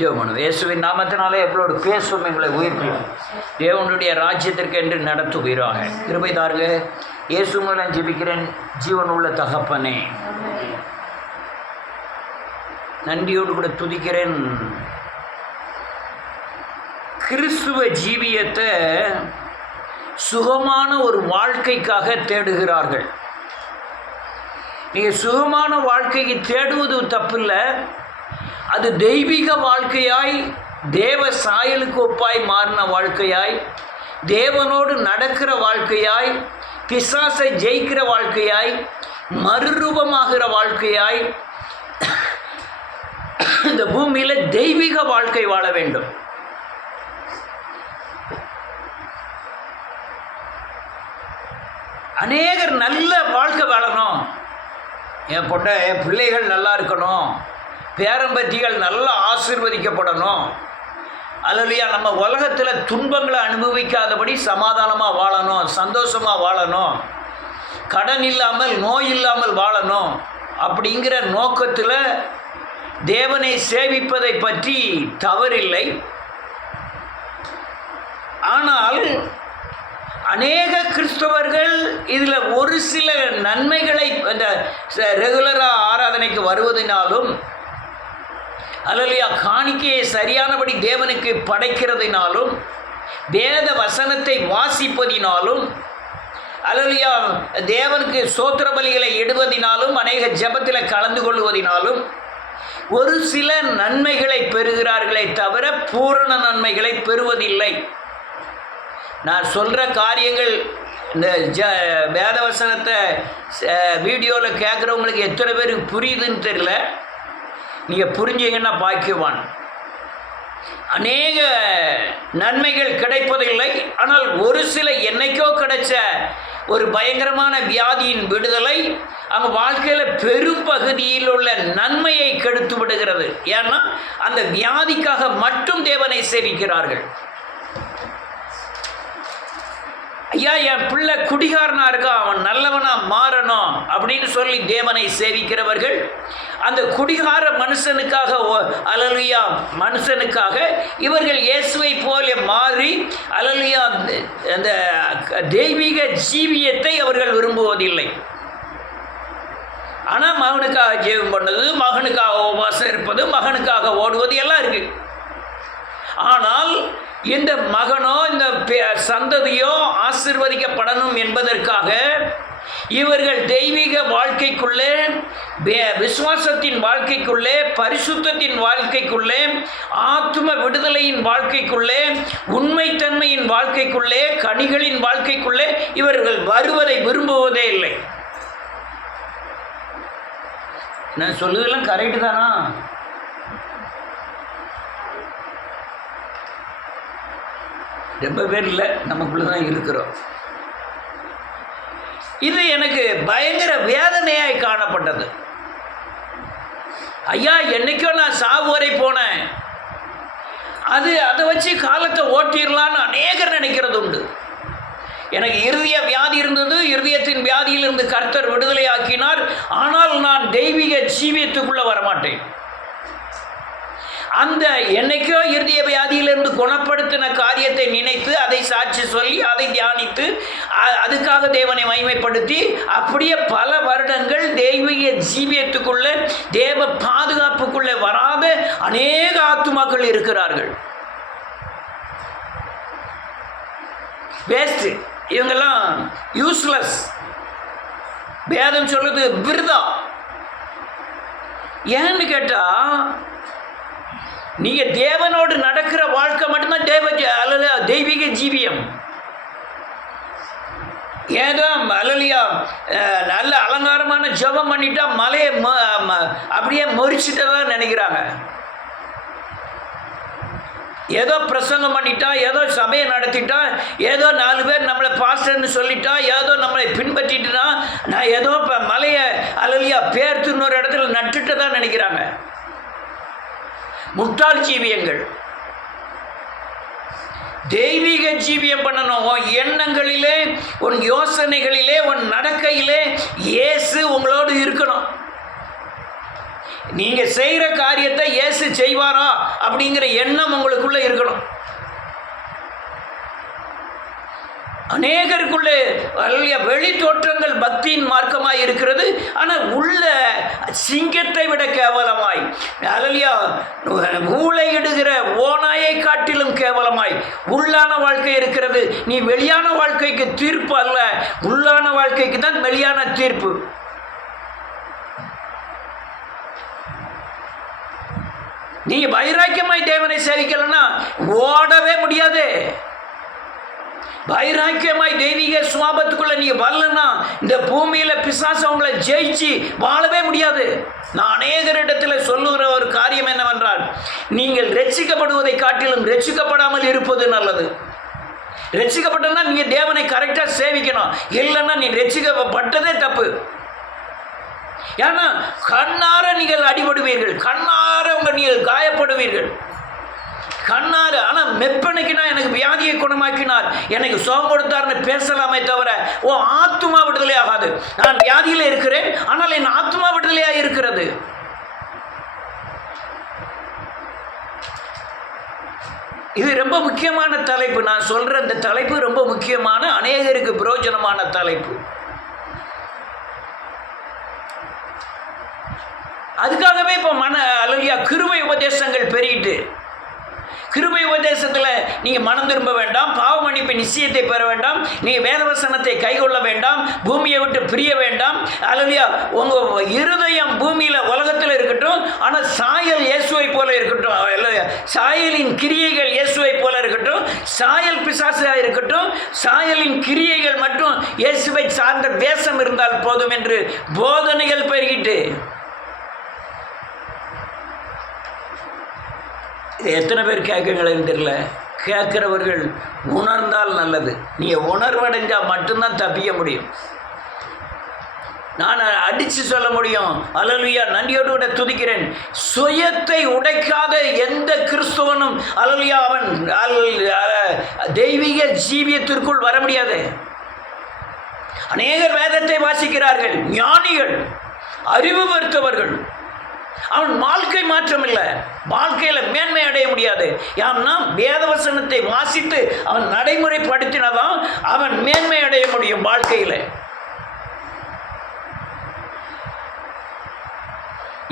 ஜெபம். இயேசுவின் நாமத்தினாலே எங்களோடு பேசும், எங்களை உயிர்ப்பியும் தேவனுடைய ராஜ்யத்திற்கு என்று நடத்துவீராக. கிருபை தாருங்க. இயேசு மூலம் ஜெபிக்கிறேன் ஜீவன் உள்ள தகப்பனே. நன்றியோடு கூட துதிக்கிறேன். கிறிஸ்துவ ஜீவியத்தை சுகமான ஒரு வாழ்க்கைக்காக தேடுகிறார்கள். நீங்கள் சுகமான வாழ்க்கைக்கு தேடுவது தப்பில்லை. அது தெய்வீக வாழ்க்கையாய், தேவ சாயலுக்கு ஒப்பாய் மாறின வாழ்க்கையாய், தேவனோடு நடக்கிற வாழ்க்கையாய், பிசாசை ஜெயிக்கிற வாழ்க்கையாய், மறுரூபமாகிற வாழ்க்கையாய் இந்த பூமியில் தெய்வீக வாழ்க்கை வாழ வேண்டும். அநேகர் நல்ல வாழ்க்கை வாழணும். என் பிள்ளைகள் நல்லா இருக்கணும், பேரம்பத்திகள் நல்லா ஆசீர்வதிக்கப்படணும், அல்லையா நம்ம உலகத்தில் துன்பங்களை அனுபவிக்காதபடி சமாதானமாக வாழணும், சந்தோஷமாக வாழணும், கடன் இல்லாமல் நோய் இல்லாமல் வாழணும் அப்படிங்கிற நோக்கத்தில் தேவனை சேவிப்பதை பற்றி தவறில்லை. ஆனால் அநேக கிறிஸ்தவர்கள் இதில் ஒரு சில நன்மைகளை இந்த ரெகுலராக ஆராதனைக்கு வருவதனாலும், அல்லையா காணிக்கையை சரியானபடி தேவனுக்கு படைக்கிறதினாலும், வேத வசனத்தை வாசிப்பதினாலும், அல்லையா தேவனுக்கு சோத்திர பலிகளை இடுவதினாலும், அநேக ஜெபத்தில் கலந்து கொள்வதினாலும் ஒரு சில நன்மைகளை பெறுகிறார்களே தவிர பூரண நன்மைகளை பெறுவதில்லை. நான் சொல்கிற காரியங்கள் இந்த வேத வசனத்தை வீடியோவில் கேட்குறவங்களுக்கு எத்தனை பேருக்கு புரியுதுன்னு தெரியல. நீங்கள் புரிஞ்சிங்கன்னா பாக்கியவான். அநேக நன்மைகள் கிடைப்பதில்லை. ஆனால் ஒரு சில என்னைக்கோ கிடைச்ச ஒரு பயங்கரமான வியாதியின் விடுதலை அவங்க வாழ்க்கையில் பெரும் பகுதியில் உள்ள நன்மையை கெடுத்து விடுகிறது. ஏன்னா அந்த வியாதிக்காக மட்டும் தேவனை சேவிக்கிறார்கள். ஐயா, என் பிள்ளை குடிகாரனாக இருக்கான், அவன் நல்லவனாக மாறணும் அப்படின்னு சொல்லி தேவனை சேவிக்கிறவர்கள் அந்த குடிகார மனுஷனுக்காக, அல்லேலூயா மனுஷனுக்காக இவர்கள் இயேசுவை போல மாறி, அல்லேலூயா அந்த தெய்வீக ஜீவியத்தை அவர்கள் விரும்புவதில்லை. ஆனால் மகனுக்காக ஜெபம் பண்ணது, மகனுக்காக உபவாசம் இருப்பது, மகனுக்காக ஓடுவது எல்லாம் இருக்குது. ஆனால் இந்த மகனோ இந்த சந்ததியோ ஆசீர்வதிக்கப்படணும் என்பதற்காக இவர்கள் தெய்வீக வாழ்க்கைக்குள்ளே, விசுவாசத்தின் வாழ்க்கைக்குள்ளே, பரிசுத்தத்தின் வாழ்க்கைக்குள்ளே, ஆத்தும விடுதலையின் வாழ்க்கைக்குள்ளே, உண்மைத்தன்மையின் வாழ்க்கைக்குள்ளே, கனிகளின் வாழ்க்கைக்குள்ளே இவர்கள் வருவதை விரும்புவதே இல்லை. நான் சொல்லுதெல்லாம் கரெக்டு தானா? ரொம்ப பேர் இல்லை, நமக்குள்ள தான் இருக்கிறோம். இது எனக்கு பயங்கர வேதனையாய் காணப்பட்டது. ஐயா, என்னைக்கோ நான் சாவு வரை போனேன், அதை வச்சு காலத்தை ஓட்டிடலான்னு அநேகர் நினைக்கிறது உண்டு. எனக்கு இருதய வியாதி இருந்தது, இருதயத்தின் வியாதியிலிருந்து கர்த்தர் விடுதலை ஆக்கினார். ஆனால் நான் தெய்வீக ஜீவியத்துக்குள்ளே வரமாட்டேன். அந்த என்னைக்கோ இருதய வியாதியிலிருந்து குணப்படுத்தின காரியத்தை நினைத்து அதை சாட்சி சொல்லி அதை தியானித்து அதுக்காக தேவனை மகிமைப்படுத்தி அப்படியே பல வருடங்கள் தெய்வீக ஜீவியத்துக்குள்ளே, தேவ பாதுகாப்புக்குள்ளே வராத அநேக ஆத்துமாக்கள் இருக்கிறார்கள். வேஸ்ட், இவங்கெல்லாம் யூஸ்லெஸ். வேதம் சொல்லுது விருதா. ஏன்னு கேட்டால், நீங்கள் தேவனோடு நடக்கிற வாழ்க்கை மட்டும்தான் தெய்வீக ஜீவியம். ஏதோ அல்லையா நல்ல அலங்காரமான ஜெபம் பண்ணிட்டா மலையை அப்படியே முறிச்சிட்டதான் நினைக்கிறாங்க. ஏதோ பிரசங்கம் பண்ணிட்டா, ஏதோ சபையை நடத்திட்டா, ஏதோ 4 பேர் நம்மளை பாஸ்டர்னு சொல்லிட்டா, ஏதோ நம்மளை பின்பற்றிட்டுனா நான் ஏதோ இப்போ மலையை அல்லையா பேர்த்து இன்னொரு இடத்துல நட்டுட்டு தான் நினைக்கிறாங்க. முட்டாள் ஜீவியங்கள். தெய்வீக ஜீவியம் பண்ணணும். உன் எண்ணங்களிலே, உன் யோசனைகளிலே, உன் நடக்கையிலே இயேசு உங்களோடு இருக்கணும். நீங்கள் செய்கிற காரியத்தை இயேசு செய்வாரா அப்படிங்கிற எண்ணம் உங்களுக்குள்ள இருக்கணும். அநேகருக்குள்ளே வெளி தோற்றங்கள் பக்தியின் மார்க்கமாய் இருக்கிறது, ஆனால் உள்ள சிங்கத்தை விட கேவலமாய், அல்லையா ஊளையிடுகிற ஓநாயை காட்டிலும் கேவலமாய் உள்ளான வாழ்க்கை இருக்கிறது. நீ வெளியான வாழ்க்கைக்கு தீர்ப்பு அல்ல, உள்ளான வாழ்க்கைக்கு தான் வெளியான தீர்ப்பு. நீங்க வைராக்கியமாய் தேவனை சேவிக்கலன்னா ஓடவே முடியாது. வைராக்கியமாய் தெய்வீக சுவாபத்துக்குள்ள நீங்க வரலன்னா இந்த பூமியில பிசாசு உங்களை ஜெயிச்சு வாழவே முடியாது. நான் அநேகரிடத்தில் சொல்லுகிற ஒரு காரியம் என்னவென்றால், நீங்கள் ரட்சிக்கப்படுவதை காட்டிலும் ரட்சிக்கப்படாமல் இருப்பது நல்லது. ரட்சிக்கப்பட்டனா நீங்க தேவனை கரெக்டா சேவிக்கணும், இல்லைன்னா நீ ரட்சிக்கப்பட்டதே தப்பு. ஏன்னா கண்ணார நீங்கள் அடிபடுவீர்கள், கண்ணார நீங்கள் காயப்படுவீர்கள், கண்ணார. ஆனால் மெப்பனைக்குனா எனக்கு வியாதியை குணமாக்கினார், எனக்கு சுகம் கொடுத்தார்னு பேசலாமே தவிர ஓ ஆத்மா விடுதலை ஆகாது. நான் வியாதியில் இருக்கிறேன், ஆனால் என் ஆத்மா விடுதலையாக இருக்கிறது. இது ரொம்ப முக்கியமான தலைப்பு. நான் சொல்ற இந்த தலைப்பு ரொம்ப முக்கியமான, அநேகருக்கு பிரயோஜனமான தலைப்பு. அதுக்காகவே இப்போ கிருபை உபதேசங்கள் பெருகிட்டு, கிருபை உபதேசத்தில் நீங்கள் மனம் திரும்ப வேண்டாம், பாவ மன்னிப்பு நிச்சயத்தை பெற வேண்டாம், நீங்கள் வேதவசனத்தை கைகொள்ள வேண்டாம், பூமியை விட்டு பிரிய வேண்டாம். அல்லையா உங்கள் இருதயம் பூமியில் உலகத்தில் இருக்கட்டும், ஆனால் சாயல் இயேசுவை போல இருக்கட்டும், இல்லையா சாயலின் கிரியைகள் இயேசுவை போல இருக்கட்டும், சாயல் பிசாசாக இருக்கட்டும், சாயலின் கிரியைகள் மட்டும் இயேசுவை சார்ந்த தேசம் இருந்தால் போதும் என்று போதனைகள் பெருகிட்டு. எத்தனை பேர் கேட்குங்களேன்னு தெரியல. கேட்குறவர்கள் உணர்ந்தால் நல்லது. நீங்கள் உணர்வடைஞ்சால் மட்டும்தான் தப்பிக்க முடியும். நான் அடித்து சொல்ல முடியும், அல்லேலூயா நன்றியோடு கூட துதிக்கிறேன். சுயத்தை உடைக்காத எந்த கிறிஸ்தவனும் அல்லேலூயா அவன் தெய்வீக ஜீவியத்திற்குள் வர முடியாது. அநேகர் வேதத்தை வாசிக்கிறார்கள், ஞானிகள், அறிவு பெருத்தவர்கள், அவன் வாழ்க்கை மாற்றம் இல்லை, வாழ்க்கையில் மேன்மை அடைய முடியாது. ஏன்னா வேதவசனத்தை வாசித்து அவன் நடைமுறைப்படுத்தினதான் அவன் மேன்மை அடைய முடியும் வாழ்க்கையில்.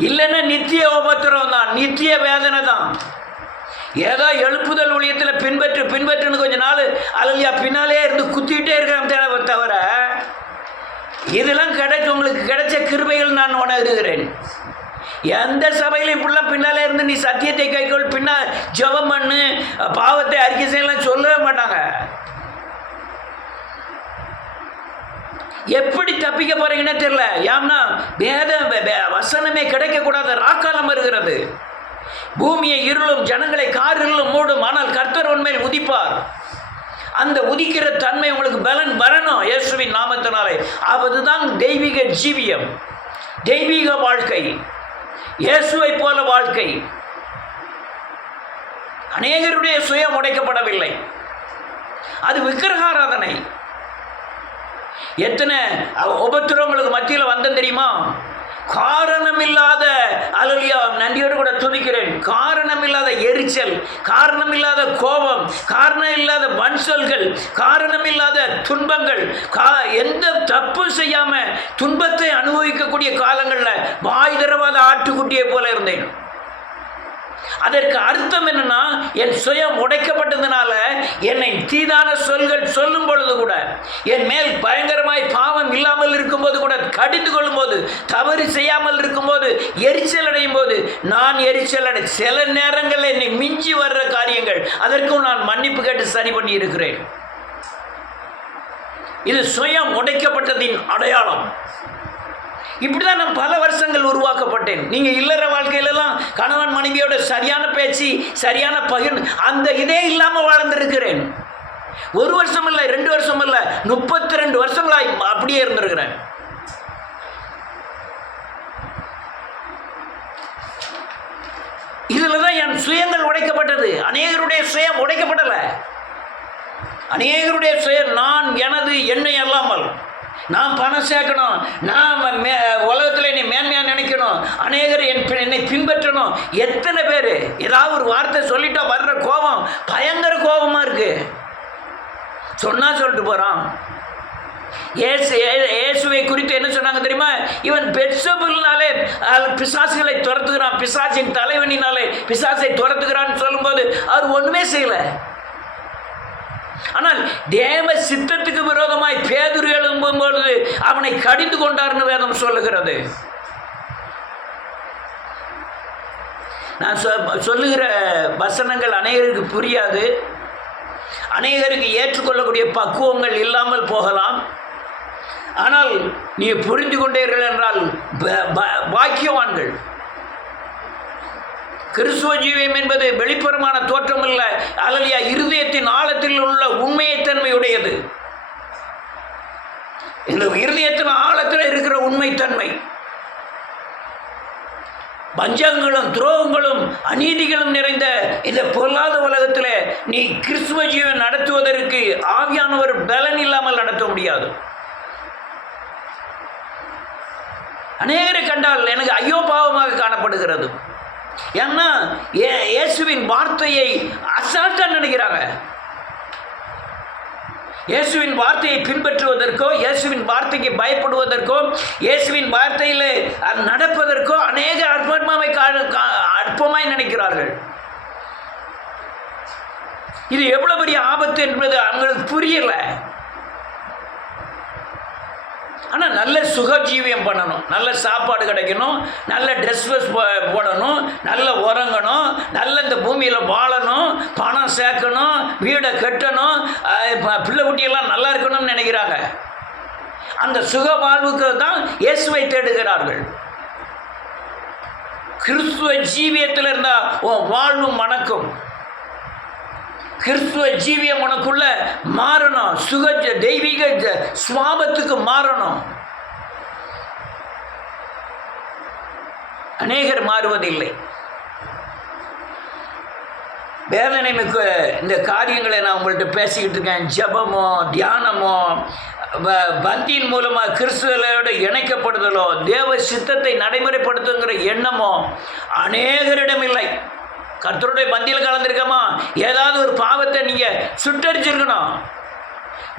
இல்லைன்னா நித்திய உபத்திரம் தான், நித்திய வேதனை தான். ஏதோ எழுப்புதல் ஊழியத்தில் பின்பற்றுன்னு கொஞ்ச நாள் அல்லையா பின்னாலே இருந்து குத்திக்கிட்டே இருக்காங்க தவிர இதெல்லாம் உங்களுக்கு கிடைச்ச கிருபைகள் நான் உணர்கிறேன். எந்த சபையிலும் இப்படிலாம் பின்னாலே இருந்து நீ சத்தியத்தை கைக்கொள், பின்னால் ஜெபம் பண்ணு, பாவத்தை அறிக்கை செய்யலாம் சொல்லவே மாட்டாங்க. எப்படி தப்பிக்க போறீங்கன்னே தெரியல. ஏன்னா வேத வசனமே கிடைக்கக்கூடாத ராக்காலம் வருகிறது. பூமியை இருளும் ஜனங்களை காரிலும் மூடும், ஆனால் கர்த்தர் உண்மையில் உதிப்பார். அந்த உதிக்கிற தன்மை உங்களுக்கு பலன் வரணும் இயேசுவின் நாமத்தினாலே. அதுதான் தெய்வீக ஜீவியம், தெய்வீக வாழ்க்கை, இயேசுவை போல வாழ்க்கை. அநேகருடைய சுயம் உடைக்கப்படவில்லை, அது விக்கிரகாராதனை. எத்தனை உபத்திரவங்களுக்கு மத்தியில் வந்தேன் தெரியுமா? காரணமில்லாத அல்லேலூயா நன்றியோடு கூட துதிக்கிறேன். காரணமில்லாத எரிச்சல், காரணமில்லாத கோபம், காரணம் இல்லாத வன்சொல்கள், காரணமில்லாத துன்பங்கள், எந்த தப்பு செய்யாம துன்பத்தை அனுபவிக்கக்கூடிய காலங்களில் வாய் தரவாத ஆட்டுக்குட்டியை போல இருந்தேன். அதற்கு அர்த்தம் என்னன்னா, என் சுயம் உடைக்கப்பட்டதுனால என்னை தீதான சொல்கள் சொல்லும் பொழுது கூட, என் மேல் பயங்கரமாய் பாவம் இல்லாமல் இருக்கும்போது கூட, கடிந்து கொள்ளும் போது, தவறு செய்யாமல் இருக்கும்போது, எரிச்சல் அடையும் போது, நான் எரிச்சல் அடை சில நேரங்களில் என்னை மிஞ்சி வர்ற காரியங்கள், அதற்கும் நான் மன்னிப்பு கேட்டு சரி பண்ணி இருக்கிறேன். இது சுயம் உடைக்கப்பட்டதின் அடையாளம். இப்படிதான் நான் பல வருஷங்கள் உருவாக்கப்பட்டேன். நீங்க இல்லற வாழ்க்கையிலலாம் கணவன் மனைவியோட சரியான பேச்சு, சரியான பகிர்ந்து, அந்த இதே இல்லாம வாழ்ந்திருக்கிறேன். 1 வருஷம் இல்லை, 2 வருஷம் இல்லை, 32 வருஷங்களாய் அப்படியே இருந்திருக்கிறேன். இதுலதான் என் சுயங்கள் உடைக்கப்பட்டது. அநேகருடைய சுயம் உடைக்கப்படலை. அநேகருடைய சுயம் நான், எனது, என்னை அல்லாமல் நான் பணம் சேர்க்கணும், நான் உலகத்தில் என்னை மேன்மையாக நினைக்கணும், அநேகர் என்னை பின்பற்றணும். எத்தனை பேர் ஏதாவது ஒரு வார்த்தை சொல்லிட்டா வர்ற கோபம் பயங்கர கோபமாக இருக்கு. சொன்னால் சொல்லிட்டு போகிறான். இயேசுவை குறித்து என்ன சொன்னாங்க தெரியுமா? இவன் பெட்சபுல்னாலே பிசாசுகளை துரத்துகிறான், பிசாசின் தலைவனினாலே பிசாசை துரத்துகிறான்னு சொல்லும்போது அவர் ஒன்றுமே செய்யலை. ஆனால் தேவ சித்தத்துக்கு விரோதமாய் பேதுரு எழும்பும்பொழுது அவனை கடிந்து கொண்டார்னு வேதம் சொல்லுகிறது. நான் சொல்லுகிற வசனங்கள் அநேகருக்கு புரியாது, அநேகருக்கு ஏற்றுக்கொள்ளக்கூடிய பக்குவங்கள் இல்லாமல் போகலாம். ஆனால் நீ புரிந்து கொண்டீர்கள் என்றால் பாக்கியவான்கள். கிறிஸ்துவ ஜீவியம் என்பது வெளிப்புறமான தோற்றம் இல்லை, அல்லையா, இருதயத்தின் ஆழத்தில் உள்ள உண்மைத்தன்மையுடையது. இந்த இருதயத்தின் ஆழத்தில் இருக்கிற உண்மைத்தன்மை. பஞ்சங்களும் துரோகங்களும் அநீதிகளும் நிறைந்த இந்த பொருளாத உலகத்தில் நீ கிறிஸ்துவ ஜீவன் நடத்துவதற்கு ஆவியானவர் பலன் இல்லாமல் நடத்த முடியாது. அநேகரை கண்டால் எனக்கு ஐயோ பாவமாக காணப்படுகிறது. ஏன்னா இயேசுவின் வார்த்தையை அசால்ட்டா நினைக்கிறாங்க. இயேசுவின் வார்த்தையை பின்பற்றுவதற்கோ, இயேசுவின் வார்த்தைக்கு பயப்படுவதற்கோ, இயேசுவின் வார்த்தையில் நடப்பதற்கோ அநேக அற்பமாய் நினைக்கிறார்கள். இது எவ்வளவு பெரிய ஆபத்து என்பது அவங்களுக்கு புரியலை. ஆனால் நல்ல சுகஜீவியம் பண்ணணும், நல்ல சாப்பாடு கிடைக்கணும், நல்ல ட்ரெஸ் போடணும், நல்ல உறங்கணும், நல்ல இந்த பூமியில் வாழணும், பணம் சேர்க்கணும், வீடை கட்டணும், பிள்ளை குட்டியெல்லாம் நல்லா இருக்கணும்னு நினைக்கிறாங்க. அந்த சுக வாழ்வுக்கு தான் இயேசுவை தேடுகிறார்கள். கிறிஸ்துவ ஜீவியத்தில் இருந்தால் உன் வாழ்வும் மணக்கும். கிறிஸ்துவ ஜீவியம் உனக்குள்ள மாறணும், தெய்வீக சுவாபத்துக்கு மாறணும். அநேகர் மாறுவதில்லை. வேதனை மிக்க இந்த காரியங்களை நான் உங்கள்கிட்ட பேசிக்கிட்டு இருக்கேன். ஜபமோ தியானமோ பக்தியின் மூலமாக கிறிஸ்துவோடு இணைக்கப்படுதலோ தேவ சித்தத்தை நடைமுறைப்படுத்துங்கிற எண்ணமோ அநேகரிடம் இல்லை. கர்த்தருடைய பந்தியில் கலந்துருக்கமா, ஏதாவது ஒரு பாவத்தை நீங்கள் சுட்டரிச்சிருக்கணும்.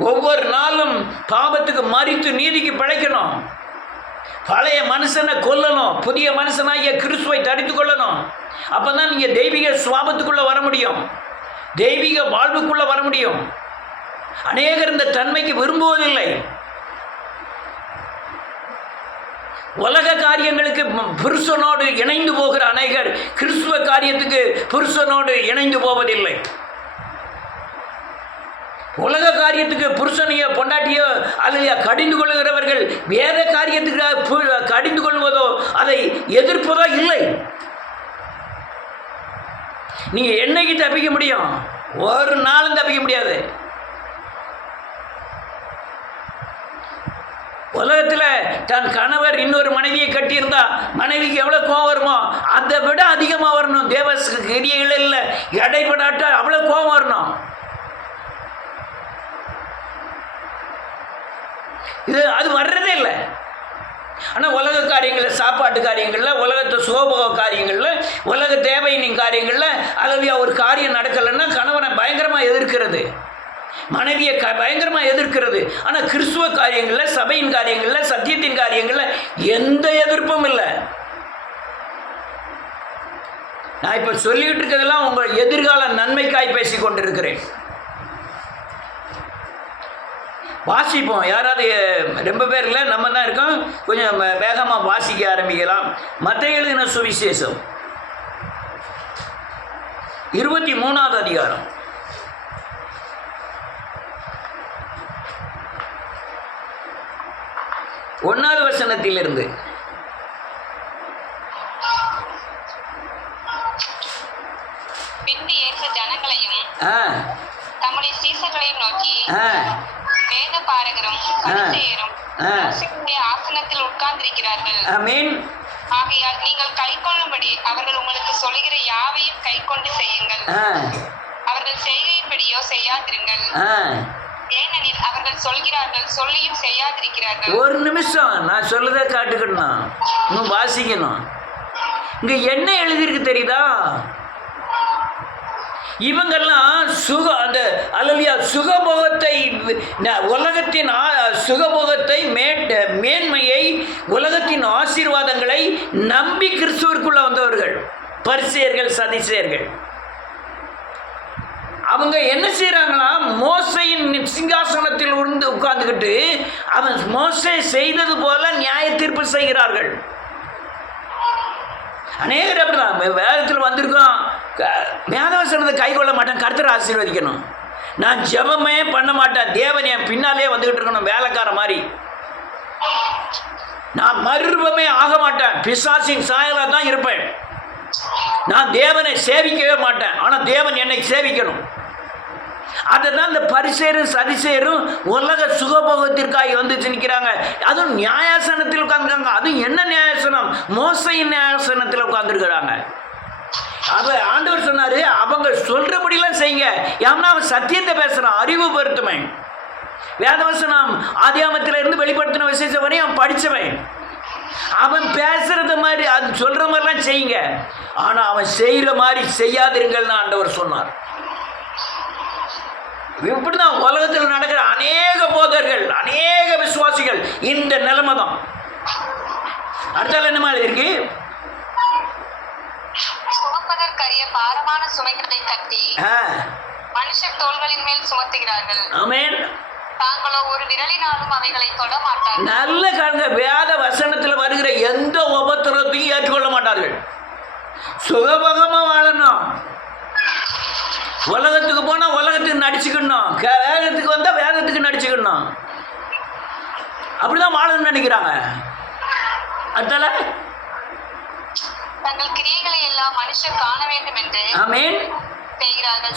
ஒவ்வொரு நாளும் பாவத்துக்கு மரித்து நீதிக்கு பிழைக்கணும். பழைய மனுஷனை கொல்லணும், புதிய மனுஷனாகிய கிறிஸ்துவை தரித்து கொள்ளணும். அப்போ தான் நீங்கள் தெய்வீக சுவாபத்துக்குள்ளே வர முடியும், தெய்வீக வாழ்வுக்குள்ளே வர முடியும். அநேகர் இந்த தன்மைக்கு விரும்புவதில்லை. உலக காரியங்களுக்கு புருஷனோடு இணைந்து போகிற அநேகர் கிறிஸ்துவ காரியத்துக்கு புருஷனோடு இணைந்து போவதில்லை. உலக காரியத்துக்கு புருஷனையோ பொண்டாட்டியோ அல்லது கடிந்து கொள்கிறவர்கள் வேத காரியத்துக்கு கடிந்து கொள்வதோ அதை எதிர்ப்பதோ இல்லை. நீங்க என்னைக்கு தப்பிக்க முடியும்? ஒரு நாளும் தப்பிக்க முடியாது. உலகத்தில் தன் கணவர் இன்னொரு மனைவியை கட்டியிருந்தா மனைவிக்கு எவ்வளோ கோபம் வருமோ அதை விட அதிகமாக வரணும். தேவ கிரியைகளில் எடைபடாட்ட அவ்வளோ கோபம் வரணும். அது வர்றதே இல்லை. ஆனால் உலக காரியங்களில், சாப்பாட்டு காரியங்களில், உலகத்தை சுகபோக காரியங்களில், உலக தேவையின் காரியங்களில் அல்லது ஒரு காரியம் நடக்கலைன்னா கணவனை பயங்கரமாக எதிர்க்கிறது, மனைவியை பயங்கரமாக எதிர்க்கிறது. ஆனால் கிறிஸ்துவ காரியங்களில், சபையின் காரியங்களில், சத்தியத்தின் காரியங்களில் எந்த எதிர்ப்பும் இல்லை. நான் இப்போ சொல்லிக்கிட்டு இருக்கிறதெல்லாம் உங்கள் எதிர்கால நன்மைக்காய் பேசி கொண்டிருக்கிறேன். வாசிப்போம். யாராவது ரொம்ப பேர் இல்லை, நம்ம தான் இருக்கோம். கொஞ்சம் வேகமாக வாசிக்க ஆரம்பிக்கலாம். மத்தேயு எழுதின சுவிசேஷம் 23வது அதிகாரம் 1வது வசனத்திலிருந்து. பின்பு இயேசு ஜனங்களையும் தம்முடைய சீசர்களையும் நோக்கி, வேத பாரகரும் பரிசேயரும் மோசேயுடைய ஆசனத்தில் உட்கார்ந்திருக்கிறார்கள். ஆகையால் நீங்கள் கைக்கொள்ளும்படி அவர்கள் உங்களுக்கு சொல்லுகிற யாவையும் கைக்கொண்டு செய்யுங்கள். அவர்கள் செய்கையின்படியோ செய்யாதிருங்கள். ஏனெனில் அவர்கள் சொல்கிறார்கள், சொல்லியும் செய்யாதிருக்கிறார்கள். ஒரு நிமிஷம் நான் சொல்லதை காட்டுக்கணும், இன்னும் வாசிக்கணும். இங்க என்ன எழுதியிருக்கு தெரியுதா? இவங்கெல்லாம் அந்த சுகபோகத்தை, உலகத்தின் சுகபோகத்தை, மேன்மையை, உலகத்தின் ஆசீர்வாதங்களை நம்பி கிறிஸ்துவிற்குள்ள வந்தவர்கள் பரிசேயர்கள், சதிசேயர்கள். அவங்க என்ன செய்யறாங்களா? மோசையின் சிங்காசனத்தில் உட்கார்ந்துக்கிட்டு அவன் மோசே செய்தது போல நியாய தீர்ப்பு செய்கிறார்கள். அநேகர் அப்படிதான் வேதத்தில் வந்திருக்கோம், வேதவசனத்தை கை கொள்ள மாட்டேன், கர்த்தரை ஆசீர்வதிக்கணும், நான் ஜெபமே பண்ண மாட்டேன், தேவன் என் பின்னாலே வந்துகிட்டு இருக்கணும் வேலைக்கார மாதிரி, நான் மறுரூபமே ஆக மாட்டேன், பிசாசின் சாயலாக தான் இருப்பேன், நான் தேவனை சேவிக்கவே மாட்டேன், ஆனால் தேவன் என்னை சேவிக்கணும். அதை தான் இந்த பரிசேரும் சதிசேரும் உலக சுகபோகத்திற்காக வந்து நிற்கிறாங்க. அதுவும் நியாயாசனத்தில் உட்காந்துருக்காங்க. அதுவும் என்ன நியாயாசனம்? மோசையின் நியாயாசனத்தில் உட்காந்துருக்கிறாங்க. ஆண்டவர் சொன்னாரு, அவங்க சொல்றபடிலாம் செய்யுங்க. ஏன்னா அவன் சத்தியத்தை பேசுறான், அறிவு பொருத்துமை. வேதவசனம் ஆதியாமத்தில் இருந்து வெளிப்படுத்தின விசேஷம் வரையும் அவன் படித்தவன். அவன் பேசுறது மாதிரி, அது சொல்ற மாதிரிலாம் செய்யுங்க, ஆனா அவன் செய்யற மாதிரி செய்யாதிருங்கள்னு ஆண்டவர் சொன்னார். இப்படிதான் உலகத்தில் நடக்கிற அநேக போதர்கள், அநேக விசுவாசிகள் இந்த நிலைமை தான். அடுத்தால என்ன மாதிரி இருக்கு? சுமப்பதற்கரிய பாரமான சுமைகளை கட்டி மனுஷர் தோள்களின் மேல் சுமத்துகிறார்கள். ஆமென். தாங்களோ ஒரு விரலினாலும் அவைகளை தொட மாட்டார்கள். நல்ல காலங்க, வேத வசனத்தில் வருகிற எந்த உபத்திரத்தையும் ஏற்றுக்கொள்ள மாட்டார்கள். சுகபகமா வாழணும். உலகத்துக்கு போனா உலகத்துக்கு நடிச்சுக்கணும், வேதத்துக்கு வந்தா வேதத்துக்கு நடிச்சுக்கணும், அப்படிதான் வாழணும்னு நினைக்கிறாங்க. அதனால தங்கள் கிரியைகளை எல்லாம் மனுஷர் காண வேண்டும் என்று ஆமென் செய்கிறார்கள்.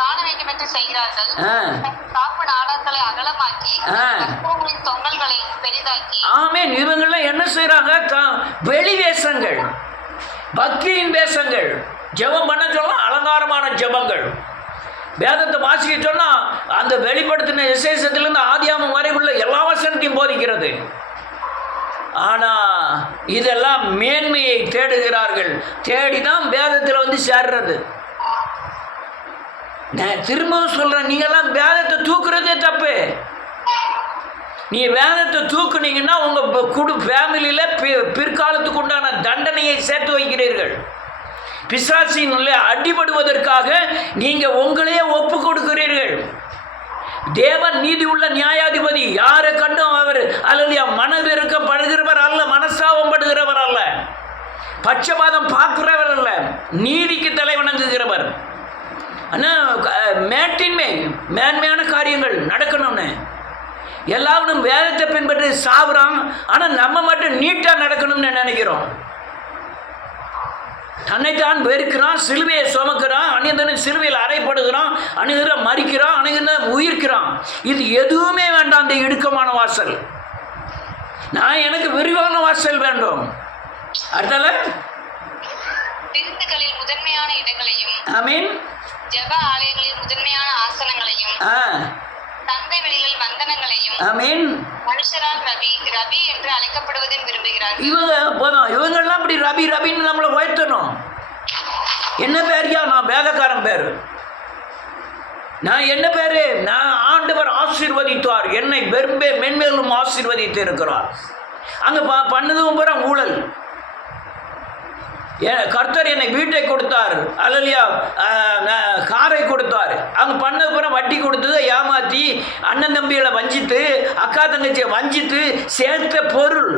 காண வேண்டும் என்று செய்கிறார்கள். காப்பு நாடாக்களை அகலமாக்கி தொங்கல்களை பெரிதாக்கி. ஆமென். இவங்கெல்லாம் என்ன செய்யறாங்க? வெளி வேஷங்கள், பக்தியின் வேஷங்கள். ஜெபம் பண்ண சொன்னா அலங்காரமான ஜெபங்கள். வேதத்தை வாசிக்க சொன்னா அந்த வெளிப்படுத்தின விசேஷத்திலிருந்து ஆதியாமம் வரை உள்ள எல்லா வசனத்தையும் போதிக்கிறது. ஆனா இதெல்லாம் மேன்மையை தேடுகிறார்கள். தேடிதான் வேதத்தில் வந்து சேர்றது. நான் திரும்பவும் சொல்றேன், நீங்கெல்லாம் வேதத்தை தூக்குறதே தப்பு. நீ வேதத்தை தூக்குனீங்கன்னா உங்க ஃபேமிலியில பிற்காலத்துக்கு உண்டான தண்டனையை சேர்த்து வைக்கிறீர்கள். பிசாசின் அடிபடுவதற்காக நீங்க உங்களையே ஒப்பு கொடுக்கிறீர்கள். தேவன் நீதி உள்ள நியாயாதிபதி. யாரை கண்டும் அவர் அல்ல மனதிறக்கப்படுகிறவர் அல்ல, மனஸ்தாபம் படுகிறவர் அல்ல, பட்சபாதம் பார்க்கிறவர் அல்ல, நீதிக்கு தலை வணங்குகிறவர். ஆனால் மேன்மையான காரியங்கள் நடக்கணும்னு எல்லாரும் வேதத்தை பின்பற்றி சாவுறான். ஆனால் நம்ம மட்டும் நீட்டாக நடக்கணும்னு நினைக்கிறோம். தன்னைத்தான் வெறுக்கிறான், சிலுவையை சுமக்கிறான், அணிந்தன சிலுவையில் அறைப்படுகிறான், அணிகிற மறிக்கிறான், அணிகிற உயிர்க்கிறான். இது எதுவுமே வேண்டாம். அந்த இடுக்கமான வாசல், நான் எனக்கு விரிவான வாசல் வேண்டும். அடுத்தால விருந்துகளில் முதன்மையான இடங்களையும், ஆமென், ஜெப ஆலயங்களில் முதன்மையான ஆசனங்களையும், தந்தை வெளியில் வந்தனங்களையும், ஆமென், மனுஷரால் ரபி ரபி என்று அழைக்கப்படுவதை விரும்புகிறார்கள். இவங்க போதும், இவங்கெல்லாம் இப்படி ரபி ரபின்னு நம்மளை உயர்த்தணும். என்ன பேரியா? நான் வேதக்காரன் பேர். நான் என்ன பேரு? நான் ஆண்டவர் ஆசீர்வதித்தார், என்னை மென்மேலும் ஆசீர்வதித்து இருக்கிறார். அங்க பண்ணதும் பூரா ஊழல். கர்த்தர் என்னை வீட்டை கொடுத்தார், அல்லையா காரை கொடுத்தார். அங்கே பண்ணது பூரா வட்டி கொடுத்தது, ஏமாற்றி அண்ணன் தம்பிகளை வஞ்சித்து, அக்கா தங்கச்சியை வஞ்சித்து சேர்த்த பொருள்.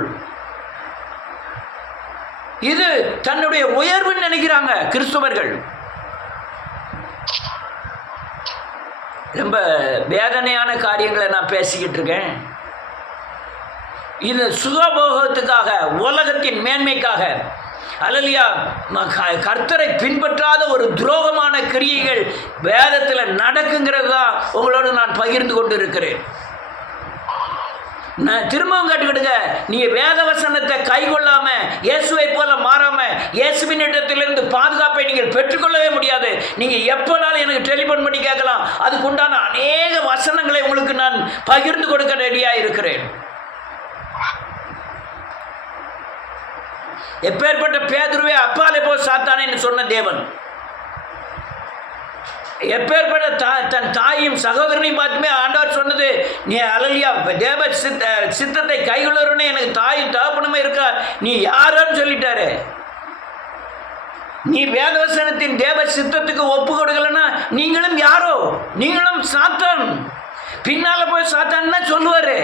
இது தன்னுடைய உயர்வுன்னு நினைக்கிறாங்க கிறிஸ்தவர்கள். ரொம்ப வேதனையான காரியங்களை நான் பேசிக்கிட்டு இருக்கேன். இது சுகபோகத்துக்காக, உலகத்தின் மேன்மைக்காக, அல்லையா கர்த்தரை பின்பற்றாத ஒரு துரோகமான கிரியைகள் வேதத்தில் நடக்குங்கிறது தான் உங்களோடு நான் பகிர்ந்து கொண்டு இருக்கிறேன். நான் திரும்பவும் கேட்டுக்கிடுங்க, நீங்கள் வேத வசனத்தை கை கொள்ளாமல் இயேசுவை போல மாறாமல் இயேசுவின் இடத்திலிருந்து பாதுகாப்பை நீங்கள் பெற்றுக்கொள்ளவே முடியாது. நீங்கள் எப்போனாலும் எனக்கு டெலிஃபோன் பண்ணி கேட்கலாம். அதுக்குண்டான அநேக வசனங்களை உங்களுக்கு நான் பகிர்ந்து கொடுக்க ரெடியாக இருக்கிறேன். எப்பேற்பட்ட பேதுருவே அப்பாலே போ சாத்தானேன்னு சொன்ன தேவன், எப்பேற்பட்ட தன் தாயும் சகோதரனையும் பார்த்துமே ஆண்டவர் சொன்னது, நீ அலலியா தேவ சித்தத்தை கைகொள்ளறனே, எனக்கு தாயும் தகப்பனுமே இருக்கா, நீ யாருன்னு சொல்லிட்டாரு. நீ வேதவசனத்தின் தேவ சித்தத்துக்கு ஒப்பு கொடுக்கலன்னா நீங்களும் யாரோ, நீங்களும் சாத்தான். பின்னால போய் சாத்தான்னு சொல்லுவாரு.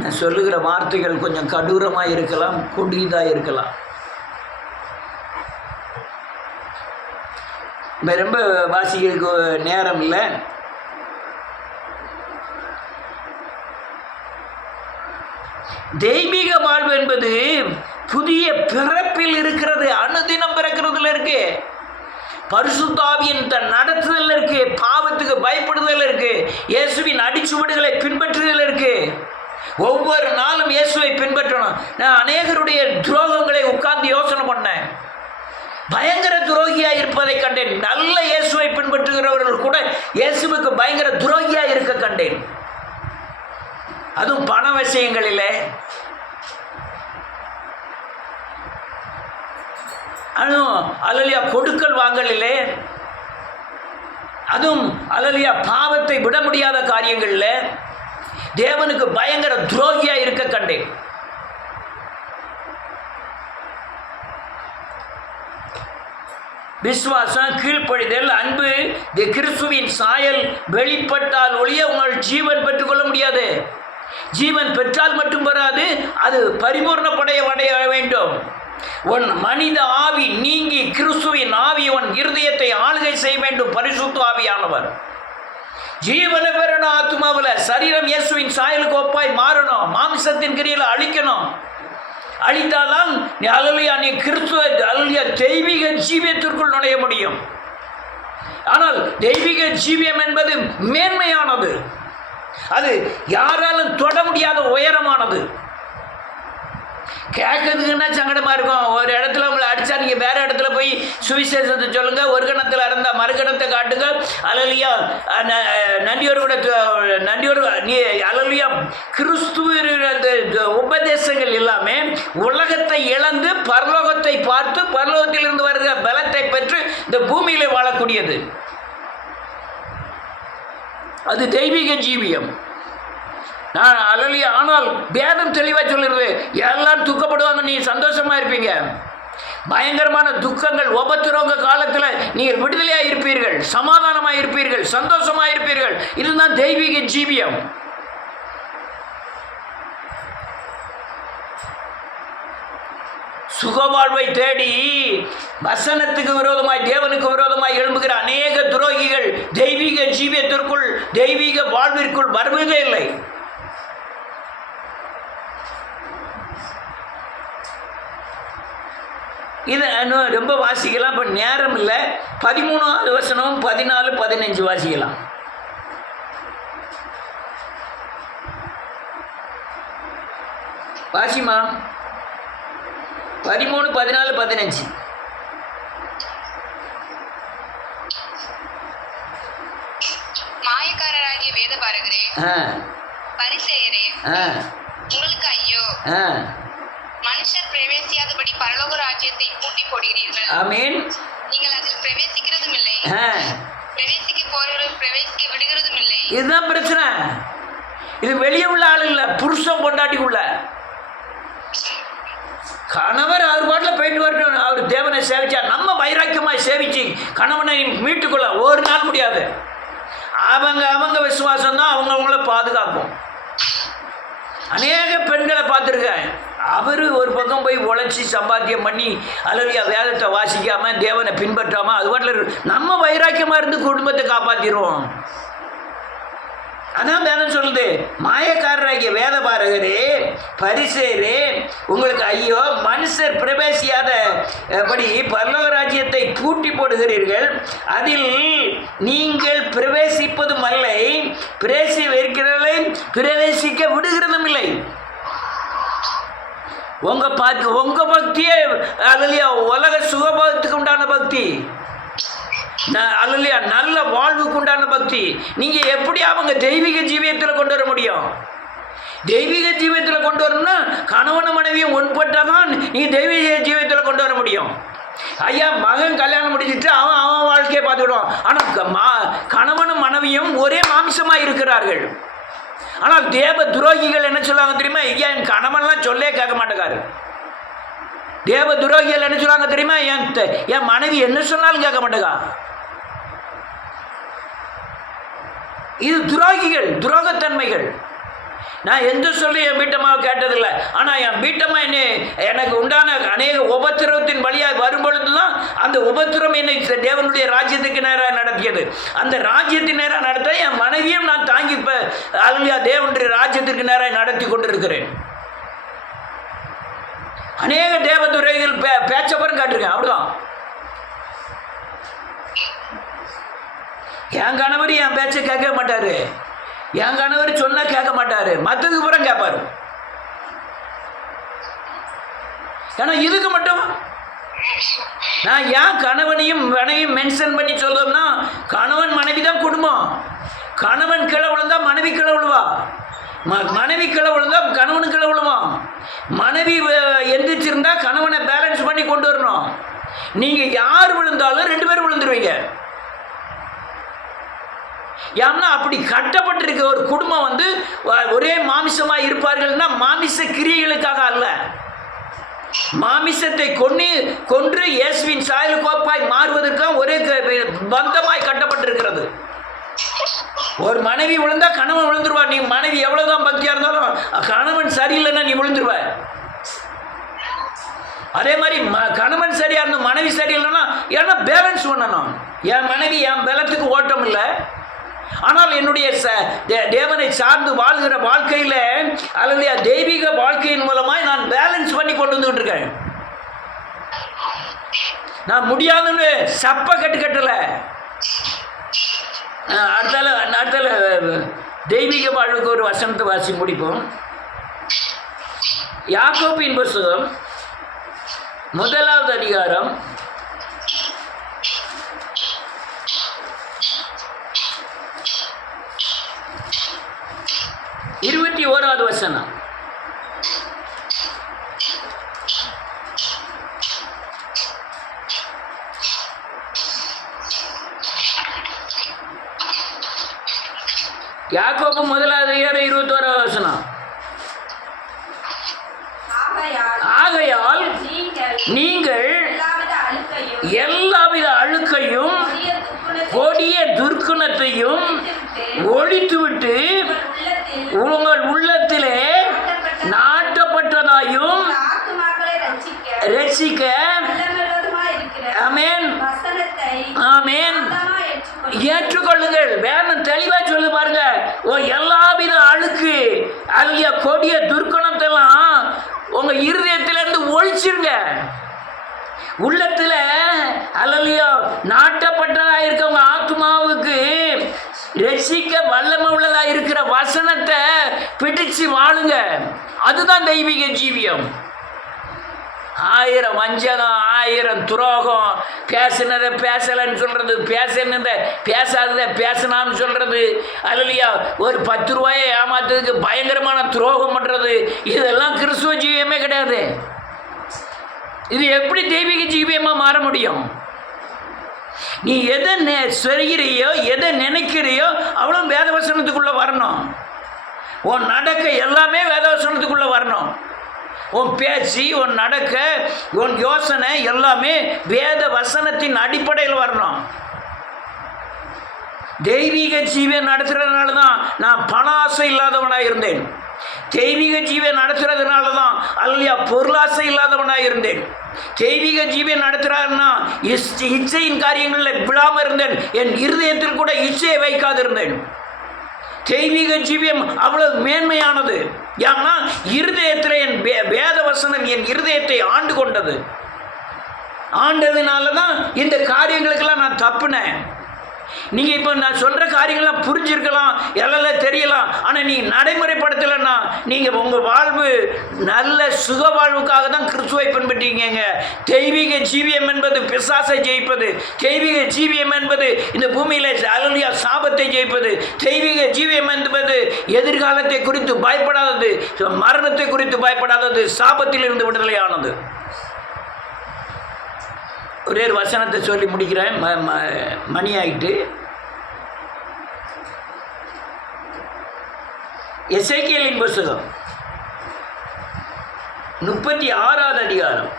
நான் சொல்லுகிற வார்த்தைகள் கொஞ்சம் கடூரமாக இருக்கலாம், கொடியதாக இருக்கலாம். ரொம்ப வாசிகளுக்கு நேரம் இல்லை. தெய்வீக வாழ்வு என்பது புதிய பிறப்பில் இருக்கிறது, அனுதினம் பிறக்கிறதுல இருக்கு. பரிசுத்த ஆவியின் நடத்துதல் இருக்கு, பாவத்துக்கு பயப்படுதல் இருக்கு, இயேசுவின் அடிச்சுவடுகளை பின்பற்றுதல் இருக்கு. ஒவ்வொரு நாளும் இயேசுவை பின்பற்றணும். நான் அநேகருடைய துரோகங்களை உட்கார்ந்து யோசனை பண்ணேன். பயங்கர துரோகியாக இருப்பதை கண்டேன். நல்ல இயேசுவை பின்பற்றுகிறவர்கள் கூட இயேசுவுக்கு பயங்கர துரோகியாக இருக்க கண்டேன். அதுவும் பண விஷயங்களிலே, அதுவும் அல்லலியா கொடுக்கல் வாங்கலிலே, அதுவும் அல்லலியா பாவத்தை விட முடியாத காரியங்களில் தேவனுக்கு பயங்கர துரோகியாக இருக்க கண்டேன். விசுவாசம், கீழ்ப்படிதல், அன்பு, கிறிஸ்துவின் சாயல் வெளிப்பட்டால் ஒழிய உங்கள் ஜீவன் பெற்றுக்கொள்ள முடியாது. ஜீவன் பெற்றால் மட்டும் வராது, அது பரிபூர்ணப்படைய வேண்டும். உன் மனித ஆவி நீங்கி கிறிஸ்துவின் ஆவி உன் இருதயத்தை ஆளுகை செய்ய வேண்டும். பரிசுத்த ஆவியானவர் ஜீவனை பெறணும். ஆத்மாவில் சரீரம் இயேசுவின் சாயலுக்கு ஒப்பாய் மாறணும். மாம்சத்தின் கிரியில அழிக்கணும். அழித்தால்தான் நீ கிறிஸ்துவ தெய்வீக ஜீவியத்திற்குள் நுழைய முடியும். ஆனால் தெய்வீக ஜீவியம் என்பது மேன்மையானது, அது யாராலும் தொட முடியாத உயரமானது. கேட்கறதுக்குன்னா சங்கடமாக இருக்கும். ஒரு இடத்துல உங்களை அடித்தா நீங்கள் வேறு இடத்துல போய் சுவிசேஷத்தை சொல்லுங்கள். ஒரு கணத்தில் இருந்தால் மறுகணத்தை காட்டுங்க. அலலியா நன்றியோடு கூட நன்றியோடு நீ அலலியா கிறிஸ்துவ உபதேசங்கள் எல்லாமே உலகத்தை இழந்து பரலோகத்தை பார்த்து பரலோகத்திலிருந்து வருகிற பலத்தை பெற்று இந்த பூமியில் வாழக்கூடியது. அது தெய்வீக ஜீவியம். நான் அலலியா. ஆனால் வேதம் தெளிவாக சொல்லிடுது, எல்லாம் துக்கப்படுவாங்க, நீ சந்தோஷமாக இருப்பீங்க. பயங்கரமான துக்கங்கள் உபத்திரவங்க காலத்தில் நீங்கள் விடுதலையாக இருப்பீர்கள், சமாதானமாக இருப்பீர்கள், சந்தோஷமாக இருப்பீர்கள். இதுதான் தெய்வீக ஜீவியம். சுகவாழ்வை தேடி வசனத்துக்கு விரோதமாய் தேவனுக்கு விரோதமாய் எழும்புகிற அநேக துரோகிகள் தெய்வீக ஜீவியத்திற்குள் தெய்வீக வாழ்விற்குள் வருவதே இல்லை. இது ரொம்ப வாசிக்கலாம், இப்போ நேரம் இல்லை. 13வது வசனம் 14, 15 வாசிக்கலாம். வாசிமா 13, 14, 15. மாயக்காரராகிய வேதபாரகரே, பரிசேயரே, உங்களுக்கு ஐயோ! மனுஷர் பிரவேசியாதபடி பரலோக ராஜ்யத்தை பூட்டி போடுகிறீர்கள். ஆமென். நீங்கள் அதில் பிரவேசிக்கிறதும் இல்லை, பிரவேசிக்க போறவர்கள் பிரவேசிக்க விடுகிறதும் இல்லை. இதுதான் பிரச்சனை. இது வெளியே உள்ள ஆள் இல்லை, புருஷன் பொண்டாட்டிக்குள்ள. கணவர் அவர் பாட்டில் போயிட்டு வரட்டும், அவர் தேவனை சேவிச்சா நம்ம வைராக்கியமாய் சேவிச்சு கணவனை மீட்டுக்கொள்ள ஒரு நாள் முடியாது. அவங்க விசுவாசம் தான் அவங்கள பாதுகாக்கும். அநேக பெண்களை பார்த்துருக்கேன். அவர் ஒரு பக்கம் போய் உழைச்சி சம்பாத்தியம் பண்ணி அல்லது வேதத்தை வாசிக்காமல் தேவனை பின்பற்றாமல் அது பாட்டில் நம்ம வைராக்கியமாக இருந்து குடும்பத்தை காப்பாற்றிடுவோம். அதான் வேதம் சொல்லுது, மாயக்காரராகிய வேத பாரகரே, பரிசேரே, உங்களுக்கு ஐயோ, மனுஷர் பிரவேசியாத படி பரலோக ராஜ்யத்தை பூட்டி போடுகிறீர்கள், அதில் நீங்கள் பிரவேசிப்பதும் அல்ல, பிரவேசிக்கிறவர்களை பிரவேசிக்க விடுகிறதும் இல்லை. உங்க பக்தியே அல்லையா உலக சுகபோகத்துக்கு உண்டான பக்தி, அல்லையா நல்ல வாழ்வுக்கு உண்டான பக்தி. நீங்க எப்படி அவங்க தெய்வீக ஜீவியத்தில் கொண்டு வர முடியும்? தெய்வீக ஜீவியத்தில் கொண்டு வரணும்னா கணவன் மனைவியும் ஒன்பட்டாதான் நீங்க தெய்வீக ஜீவியத்தில் கொண்டு வர முடியும். ஐயா, மகன் கல்யாணம் முடிச்சுட்டு அவன் வாழ்க்கையை பார்த்துக்கிடுவான். ஆனால் கணவனும் மனைவியும் ஒரே மாம்சமாக இருக்கிறார்கள். ஆனால் தேவ துரோகிகள் என்ன சொல்லுவாங்க தெரியுமா? ஐயா, என் கணவன்லாம் சொல்லே கேட்க மாட்டேங்காரு. தேவ துரோகிகள் என்ன சொல்லுவாங்க தெரியுமா? என் மனைவி என்ன சொன்னாலும் கேட்க மாட்டேங்கா. இது துரோகிகள், துரோகத்தன்மைகள். நான் எந்த சொல்லி என் வீட்டம்மாவை கேட்டதில்லை. ஆனால் என் வீட்டம்மா எனக்கு உண்டான அநேக உபத்திரவத்தின் வழியாக வரும்பொழுது தான் அந்த உபத்திரம் என்னை தேவனுடைய ராஜ்யத்துக்கு நேராக நடத்தியது. அந்த ராஜ்யத்தின் நேராக நடத்த என் மனைவியும் நான் தாங்கி அல்லையா தேவனுடைய ராஜ்யத்திற்கு நேராக நடத்தி கொண்டிருக்கிறேன். அநேக தேவதுரைகள் பேச்சப்பறம் காட்டிருக்கேன். அப்படிதான் என் கணவர் என் பேச்சை கேட்க மாட்டாரு. என் கணவர் சொன்னா கேட்க மாட்டாரு, மற்றதுக்கு புறம் கேட்பாரு. ஏன்னா இதுக்கு மட்டும் நான் ஏன் கணவனையும் மனைவியும் மென்ஷன் பண்ணி சொல்றோம்னா, கணவன் மனைவி தான் குடும்பம். கணவன் கீழே விழுந்தா மனைவி கீழே விழுவா, மனைவி கீழே விழுந்தா கணவனுக்கு கீழே விழுவா. மனைவி எந்திரிச்சிருந்தா கணவனை பேலன்ஸ் பண்ணி கொண்டு வரணும். நீங்க யார் விழுந்தாலும் ரெண்டு பேரும் விழுந்துருவீங்க. ஏன்னா அப்படி கட்டப்பட்டிருக்க ஒரு குடும்பம் ஒரே மாமிசமாக இருப்பார்கள்னா மாமிச கிரியைகளுக்காக அல்ல, மாமிசத்தை கொன்று இயேசுவின் சாயல் கோப்பாய் மாறுவதற்காக ஒரே பந்தமாய் கட்டப்பட்டிருக்கிறது. ஒரு மனைவி விழுந்தா கணவன் விழுந்துருவா. நீ மனைவி எவ்வளவுதான் பக்தியா இருந்தாலும் கணவன் சரியில்லைன்னா நீ விழுந்துருவ. அதே மாதிரி கணவன் சரியா இருந்தும் மனைவி சரியில்லைன்னா ஏன்னா பேலன்ஸ் பண்ணணும். என் மனைவி என் பலத்துக்கு ஓட்டம் இல்லை, ஆனால் என்னுடைய தேவனை சார்ந்து வாழ்கிற வாழ்க்கையில் அல்லது தெய்வீக வாழ்க்கையின் மூலமாய் நான் பேலன்ஸ் பண்ணி கொண்டு வந்துகிட்டு இருக்கேன். நான் முடியாதுன்னு சப்ப கட்டல. அடுத்தால தெய்வீக வாழ்வுக்கு ஒரு வசனத்தை வாசி முடிப்போம். யாக்கோபின் புத்தகம் 1வது அதிகாரம் 21வது வசனம். யாக்கோபு 1வது அதிகாரம் 21வது வசனம். ஆகையால் நீங்கள் எல்லாவித அழுக்கையும் கொடிய துர்க்குணத்தையும் ஒழித்துவிட்டு உங்கள் உள்ளத்திலே நாட்டப்பட்டதாயும் ரட்சிக்க ஆமென் ஆமென் ஏற்றுக்கொள்ளுங்கள். வேதம் தெளிவா சொல்லு பாருங்க. எல்லாவித அழுக்கு அல்ல கொடிய துர்க்குணத்தெல்லாம் உங்க இருதயத்திலிருந்து ஒழிச்சிருங்க. உள்ளத்துல அல்லையோ நாட்டப்பட்டதா இருக்க உங்க ஆத்மாவுக்கு ரசிக்க வல்லமை உள்ளதா இருக்கிற வசனத்தை பிடிச்சு வாழுங்க. அதுதான் தெய்வீக ஜீவியம். 1000 வஞ்சகம், 1000 துரோகம், பேசினதை பேசலைன்னு சொல்றது, பேசாததை பேசினான்னு சொல்றது, அல்லையா ஒரு 10 ரூபாயை ஏமாத்துறதுக்கு பயங்கரமான துரோகம் பண்றது, இதெல்லாம் கிறிஸ்துவ ஜீவியமே கிடையாது. இது எப்படி தெய்வீக ஜீவியமா மாற முடியும்? நீ எதை சொல்கிறியோ எதை நினைக்கிறியோ அவ்வளோ வேதவசனத்துக்குள்ள வரணும். உன் நடக்க எல்லாமே வேதவசனத்துக்குள்ள வரணும். உன் பேச்சு, உன் நடக்க, உன் யோசனை எல்லாமே வேத வசனத்தின் அடிப்படையில் வரணும். தெய்வீக ஜீவியம் நடத்துறதுனால தான் நான் பண ஆசை இல்லாதவனாக இருந்தேன். தெய்வீக ஜீவியம் நடத்துறதுனால தான் அல்லையா பொருளாசை இல்லாதவனாக இருந்தேன். தெய்வீக ஜீவியம் நடத்துறாருன்னா இச்சையின் காரியங்களில் விழாமல் இருந்தேன். என் இருதயத்தில் கூட இச்சையை வைக்காது இருந்தேன். தெய்வீக ஜீவியம் அவ்வளவு மேன்மையானது. ஏன்னா இருதயத்தில் என் வேத வசனம் என் இருதயத்தை ஆண்டு கொண்டது. ஆண்டதுனால தான் இந்த காரியங்களுக்கெல்லாம் நான் தப்புனேன். நீங்கள் இப்போ நான் சொல்கிற காரியங்கள்லாம் புரிஞ்சிருக்கலாம், எல்லாம் தெரியலாம். ஆனால் நீங்கள் நடைமுறைப்படுத்தலைன்னா நீங்கள் உங்கள் வாழ்வு நல்ல சுக வாழ்வுக்காக தான் கிறிஸ்துவை பின்பற்றிங்க. தெய்வீக ஜீவியம் என்பது பிசாசை ஜெயிப்பது. தெய்வீக ஜீவியம் என்பது இந்த பூமியில் அல்லேலூயா சாபத்தை ஜெயிப்பது. தெய்வீக ஜீவியம் என்பது எதிர்காலத்தை குறித்து பயப்படாதது, மரணத்தை குறித்து பயப்படாதது, சாபத்தில் இருந்து விடுதலையானது. ஒரே ஒரு வசனத்தை சொல்லி முடிக்கிறேன், மணி ஆகிட்டு. எசேக்கியேலின் புத்தகம் 36வது அதிகாரம்.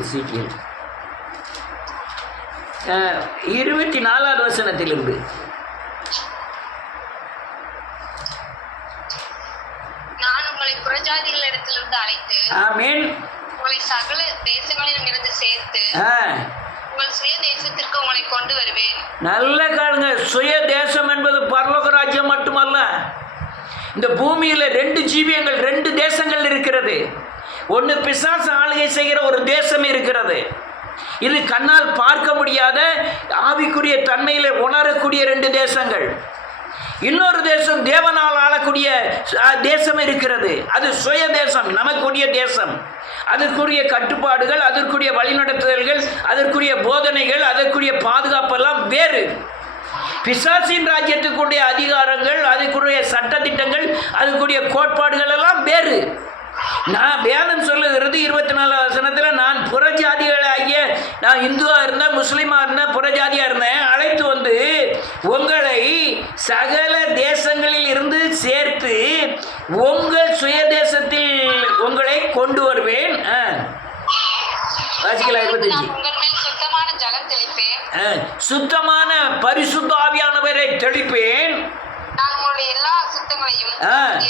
எசேக்கியேல் 24வது வசனத்திலிருந்து. நான் உங்களை புறஜாதிகளிடத்திலிருந்து அழைத்து, ஆமென், உங்களை சகல தேசங்களிலும் இருந்து சேர்த்து உங்கள் சுய தேசத்திற்கு உங்களை கொண்டு வருவேன். நல்ல காலங்க. சுய தேசம் என்பது பரலோக ராஜ்யம் மட்டுமல்ல. இந்த பூமியில் 2 ஜீவியங்கள், 2 தேசங்கள் இருக்கிறது. ஒன்று பிசாசு ஆளுகை செய்கிற ஒரு தேசம் இருக்கிறது. இது கண்ணால் பார்க்க முடியாத ஆவிக்குரிய தன்மையில் உணரக்கூடிய 2 தேசங்கள். இன்னொரு தேசம் தேவனால் ஆளக்கூடிய தேசம் இருக்கிறது. அது சுய தேசம், நமக்குரிய தேசம். அதற்குரிய கட்டுப்பாடுகள், அதற்குரிய வழிநடத்துதல்கள், அதற்குரிய போதனைகள், அதற்குரிய பாதுகாப்பெல்லாம் வேறு. பிசாசின் ராஜ்யத்துக்குரிய அதிகாரங்கள், அதுக்குரிய சட்டத்திட்டங்கள், அதுக்குரிய கோட்பாடுகள் எல்லாம் வேறு. நான் வேதம் சொல்லுகிறது 24வது வசனத்தில், நான் புறஜாதிகளாகிய, நான் இந்துவாக இருந்தேன், முஸ்லீமாக இருந்தேன், புறஜாதியாக இருந்தேன், அழைத்து வந்து உங்களை சகல தேசங்களில் இருந்து சேர்த்து உங்கள் சுய தேசத்தில் உங்களை கொண்டு வருவேன். வாசிக்கலாம் 25. உங்கள் மேல் சுத்தமான ஜலம் தெளிப்பேன், சுத்தமான பரிசுத்த ஆவியானவரை தெளிப்பேன். நான் உங்களுடைய எல்லா அசுத்தங்களையும்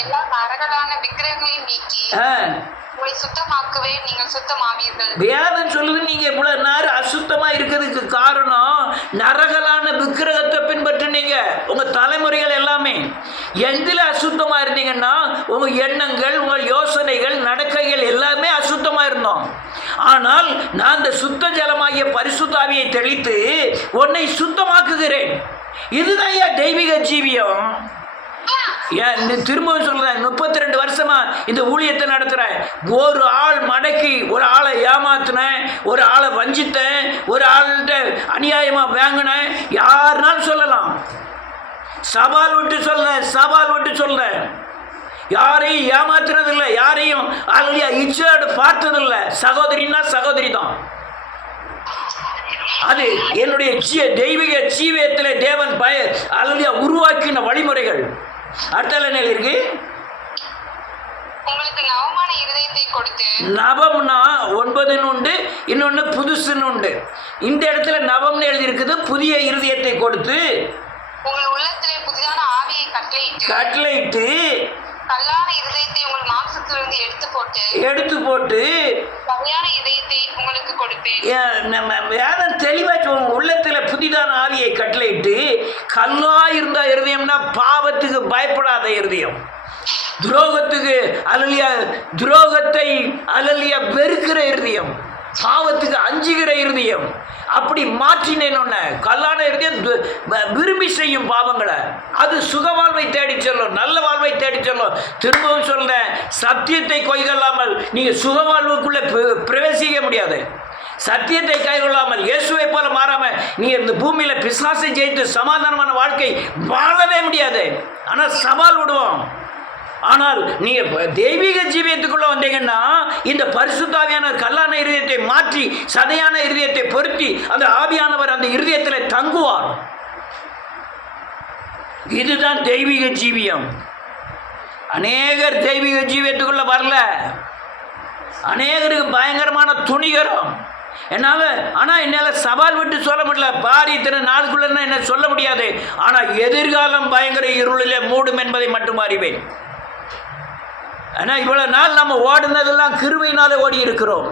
எல்லா நரகலான விக்கிரகங்களையும் நீக்கி உங்களை சுத்தமாக்குவேன், நீங்கள் சுத்தமாவீர்கள். வேதம் சொல்லுது, நீங்க இவ்வளவு நேரம் அசுத்தமா இருக்கிறதுக்கு காரணம் நரகலான விக்கிரகத்தை பின்பற்றினீங்க. உங்க தலைமுறைகள் எல்லாமே எதில் அசுத்தமா இருந்தீங்கன்னா, உங்க எண்ணங்கள், உங்கள் யோசனைகள், நடக்கைகள் எல்லாமே அசுத்தமா இருந்தோம். ஆனால் நான் இந்த சுத்த ஜலமாகிய பரிசுத்த ஆவியை தெளித்து உன்னை சுத்தமாக்குகிறேன். இதுதான் ஏன் தெய்வீக ஜீவியம். திரும்பவும் சொல்றேன், 32 வருஷமா இந்த ஊழியத்தை நடத்துறேன். ஒரு ஆள் மடக்கி ஒரு ஆளை ஏமாத்தினேன், ஒரு ஆளை வஞ்சித்தேன், ஒரு ஆள்கிட்ட அநியாயமா வாங்கினேன். யாருனாலும் சொல்லலாம். சவால் விட்டு சொல்றேன். யாரையும் ஏமாத்துறதில்லை, யாரையும் ஆல்ரெடி இச்சோடு பார்த்ததில்லை. சகோதரின்னா சகோதரி தான். அது என்னுடைய தெய்வீக ஜீவியத்தில் தேவன் உருவாக்கின வழிமுறைகள். அடுத்த நிலை இருக்கு, உங்களுக்கு நவமான இருதயத்தை கொடுத்து. நவம்னா 9 உண்டு, இன்னொன்று புதுசுன்னு உண்டு. இந்த இடத்துல நவம்னு எழுதியிருக்குது. புதிய இருதயத்தை கொடுத்து உங்கள் உள்ளத்திலே புதிதான ஆவியை கட்டளையிட்டு கல்லான இருதயத்தை உங்கள் மாம்சத்திலிருந்து எடுத்து போட்டு சரியான இதயத்தை உங்களுக்கு கொடுப்பேன். நம்ம வேதம் தெளிவாக உள்ளத்தில் புதிதான ஆவியை கட்டளையிட்டு, கல்லா இருந்த இருதயம்னா பாவத்துக்கு பயப்படாத இருதயம், துரோகத்தை வெறுக்கிற இருதயம், பாவத்துக்கு அஞ்சுகிற இருதயம். அப்படி மாற்றினேன். கல்லான இருதயம் விரும்பி செய்யும் பாவங்களை, அது சுக வாழ்வை தேடி சொல்லும், நல்ல வாழ்வை தேடி சொல்லும். திரும்பவும் சொல்றேன், சத்தியத்தை கைகொள்ளாமல் நீங்க சுக வாழ்வுக்குள்ள பிரவேசிக்க முடியாது. சத்தியத்தை கைகொள்ளாமல் இயேசுவை போல மாறாம நீங்க இந்த பூமியில பிசாசை ஜெயித்து சமாதானமான வாழ்க்கை வாழவே முடியாது. ஆனால் சவால் விடுவோம். ஆனால் நீங்க தெய்வீக ஜீவியத்துக்குள்ள வந்தீங்கன்னா, இந்த பரிசுத்த ஆவியானவர் கல்லான இருதயத்தை மாற்றி சதையான இருதயத்தை பொருத்தி அந்த ஆவியானவர் அந்த இருதயத்தில் தங்குவார். இதுதான் தெய்வீக ஜீவியம். அநேகர் தெய்வீக ஜீவியத்துக்குள்ள வரல. அநேகருக்கு பயங்கரமான துணிகரம். என்னால் சவால் விட்டு சொல்ல முடியல. பாரி இத்தனை நாளுக்குள்ள என்ன சொல்ல முடியாது. ஆனால் எதிர்காலம் பயங்கர இருளிலே மூடும் என்பதை மட்டும் அறிவேன். ஆனால் இவ்வளவு நாள் நம்ம ஓடுனதெல்லாம் கிருபையினாலே ஓடி இருக்கிறோம்.